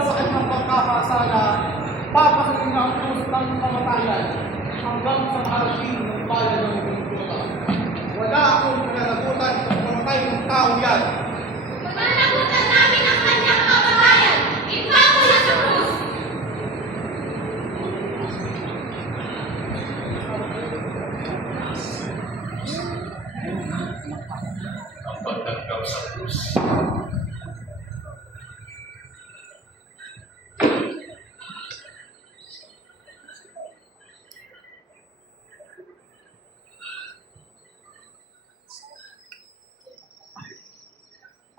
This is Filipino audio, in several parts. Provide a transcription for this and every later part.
dahil sa kanyang pagkakasala, papasanin ang krus ng kamatayan hanggang sa makarating ng bayan ng Golgotha. Wala akong pinanagutan sa pagkamatay ng tao yan. Pananagutan namin ang kanyang kamatayan. Ipako niya sa krus. Ang pagtagkaw sa krus.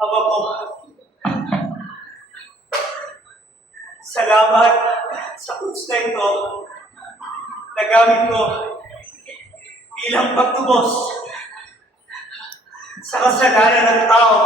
Ama ko, salamat sa krus na ito na gamit ko bilang pagtubos sa kasalanan ng tao